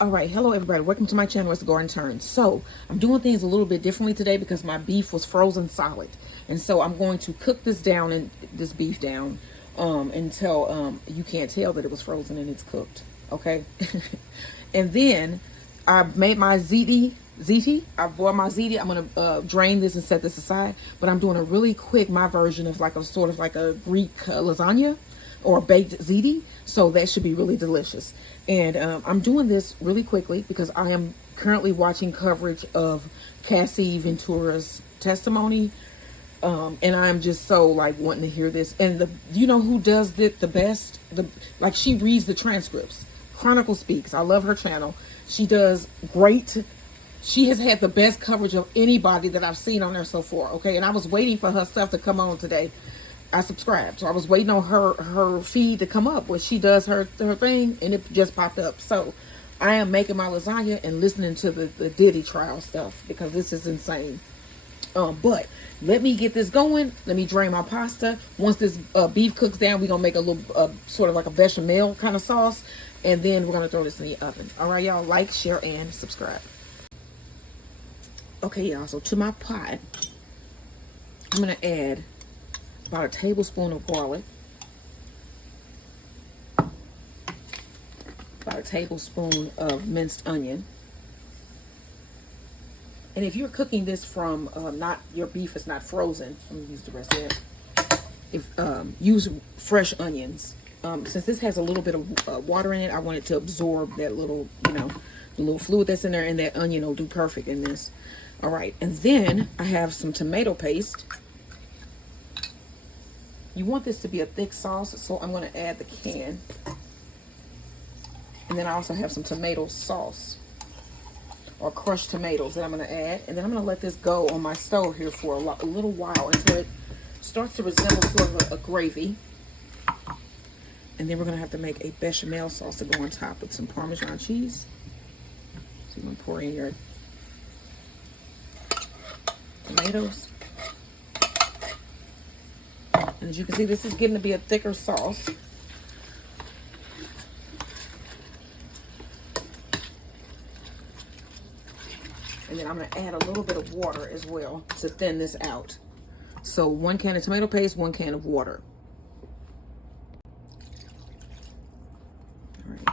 All right, hello everybody. Welcome to my channel. It's Garden Turns. So I'm doing things a little bit differently today because my beef was frozen solid, and so I'm going to cook this down and this beef down until you can't tell that it was frozen and it's cooked. Okay, and then I made my ziti. I boiled my ziti. I'm gonna drain this and set this aside. But I'm doing a really quick my version of like a sort of like a Greek lasagna or baked ziti. So that should be really delicious. And I'm doing this really quickly because I am currently watching coverage of Cassie Ventura's testimony. And I'm just so like wanting to hear this. And you know who does it the best? Like she reads the transcripts. Chronicle Speaks. I love her channel. She does great. She has had the best coverage of anybody that I've seen on there so far. Okay. And I was waiting for her stuff to come on today. I subscribed, so I was waiting on her feed to come up where she does her thing, and it just popped up. So I am making my lasagna and listening to the Diddy trial stuff because this is insane. But let me get this going. Let me drain my pasta. Once this beef cooks down, we're gonna make a little sort of like a bechamel kind of sauce, and then we're gonna throw this in the oven. All right, y'all, like, share, and subscribe. Okay, y'all. So to my pot, I'm gonna add about a tablespoon of garlic, about a tablespoon of minced onion. And if you're cooking this from not your beef is not frozen, I'm gonna use the rest of it. Use fresh onions. Since this has a little bit of water in it, I want it to absorb that little, the little fluid that's in there, and that onion will do perfect in this. All right, and then I have some tomato paste. You want this to be a thick sauce, so I'm going to add the can. And then I also have some tomato sauce or crushed tomatoes that I'm going to add. And then I'm going to let this go on my stove here for a little while until it starts to resemble sort of a gravy. And then we're going to have to make a bechamel sauce to go on top with some Parmesan cheese. So you're going to pour in your tomatoes. And as you can see, this is getting to be a thicker sauce. And then I'm going to add a little bit of water as well to thin this out. So 1 can of tomato paste, 1 can of water. All right.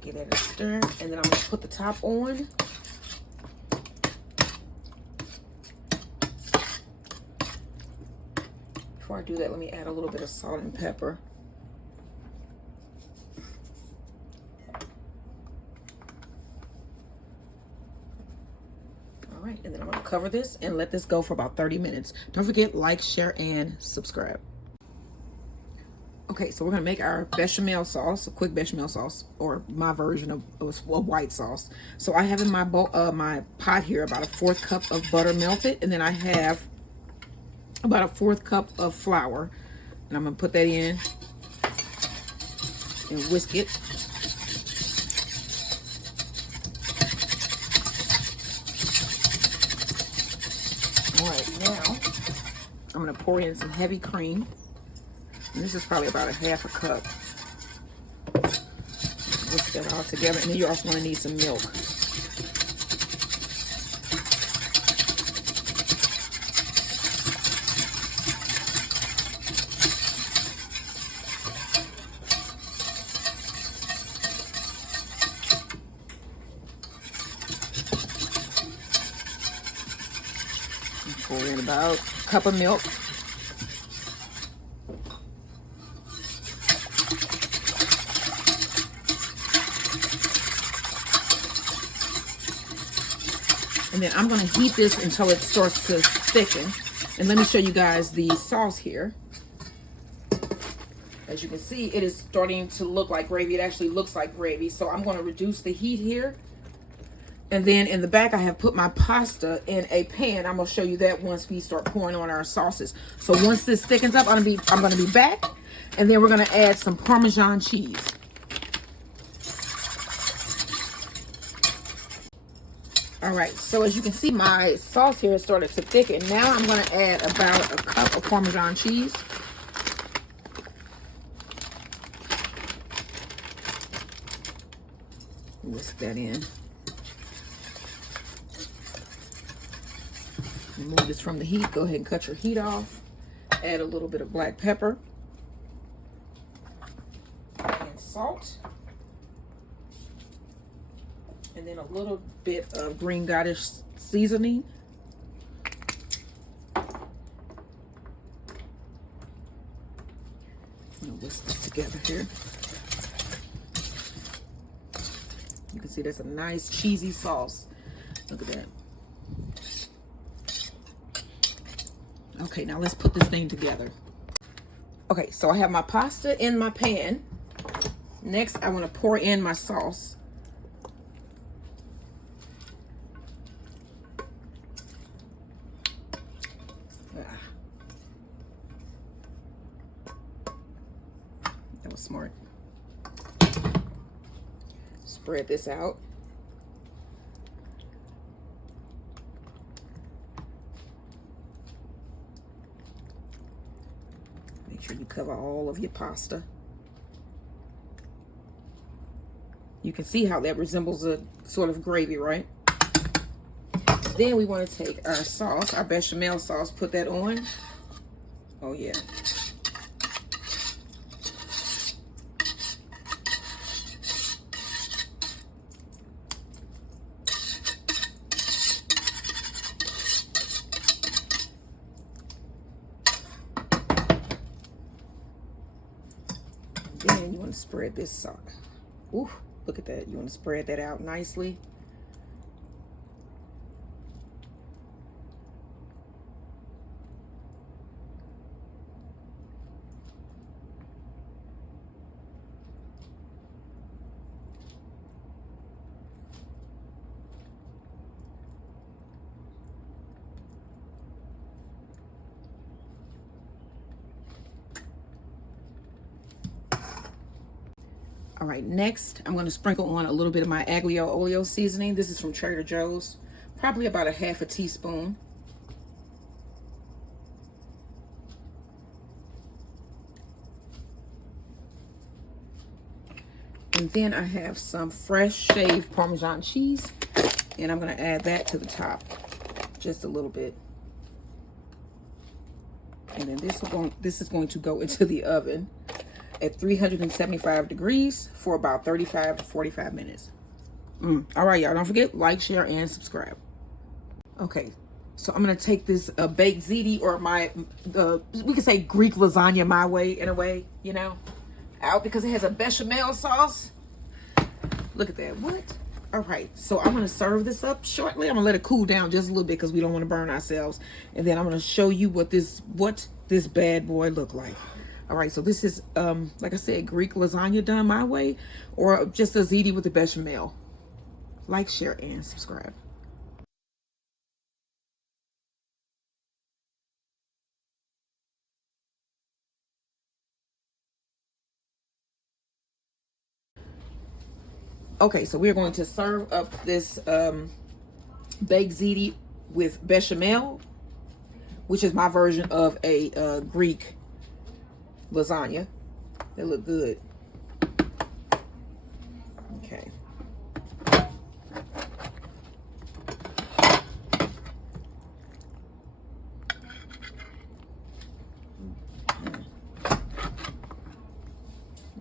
Give that a stir, and then I'm going to put the top on. Before I do that, let me add a little bit of salt and pepper. All right, and then I'm going to cover this and let this go for about 30 minutes. Don't forget, like, share, and subscribe. Okay, so we're gonna make our bechamel sauce, a quick bechamel sauce, or my version of a white sauce. So I have in my bowl, my pot here about a 1/4 cup of butter melted, and then I have about a 1/4 cup of flour, and I'm gonna put that in and whisk it. All right, now I'm gonna pour in some heavy cream. And this is probably about a 1/2 cup. Whisk that all together. And then you also want to need some milk. And pour in about a cup of milk. And then I'm going to heat this until it starts to thicken. And let me show you guys the sauce here. As you can see, it is starting to look like gravy. It actually looks like gravy. So I'm going to reduce the heat here. And then in the back, I have put my pasta in a pan. I'm going to show you that once we start pouring on our sauces. So once this thickens up, I'm going to be back. And then we're going to add some Parmesan cheese. All right, so as you can see, my sauce here has started to thicken. Now I'm going to add about a cup of Parmesan cheese. Whisk that in. Remove this from the heat. Go ahead and cut your heat off. Add a little bit of black pepper and salt. And then a little bit of green goddess seasoning. I'm gonna whisk this together here. You can see that's a nice cheesy sauce. Look at that. Okay, now let's put this thing together. Okay, so I have my pasta in my pan. Next, I want to pour in my sauce. That was smart. Spread this out. Make sure you cover all of your pasta. You can see how that resembles a sort of gravy, right? Then we want to take our sauce, our bechamel sauce, put that on. Oh yeah. Then you want to spread this sauce. Ooh, look at that. You want to spread that out nicely. All right, next I'm going to sprinkle on a little bit of my Aglio Olio seasoning. This is from Trader Joe's, probably about a half a teaspoon. And then I have some fresh shaved Parmesan cheese, and I'm going to add that to the top, just a little bit. And then this is going to go into the oven at 375 degrees for about 35 to 45 minutes. All right, y'all, don't forget, like, share, and subscribe. Okay, so I'm gonna take this baked ziti, or we could say Greek lasagna my way, in a way, you know, out because it has a bechamel sauce. Look at that. What? All right, so I'm gonna serve this up shortly. I'm gonna let it cool down just a little bit because we don't want to burn ourselves, and then I'm gonna show you what this bad boy look like. All right, so this is, like I said, Greek lasagna done my way, or just a ziti with the bechamel. Like, share, and subscribe. Okay, so we're going to serve up this baked ziti with bechamel, which is my version of a Greek lasagna. They look good. Okay. Look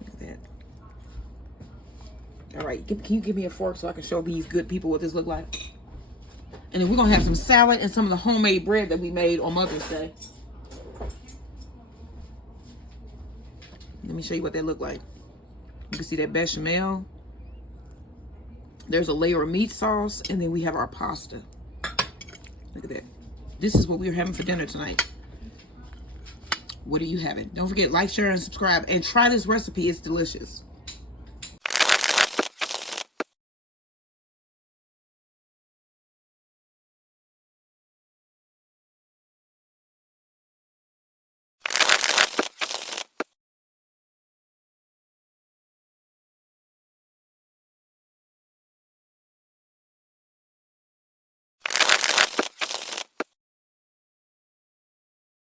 at that. All right, can you give me a fork so I can show these good people what this look like? And then we're gonna have some salad and some of the homemade bread that we made on Mother's Day. Let me show you what that look like. You can see that bechamel. There's a layer of meat sauce, and then we have our pasta. Look at that. This is what we're having for dinner tonight. What are you having? Don't forget, like, share, and subscribe, and try this recipe. It's delicious.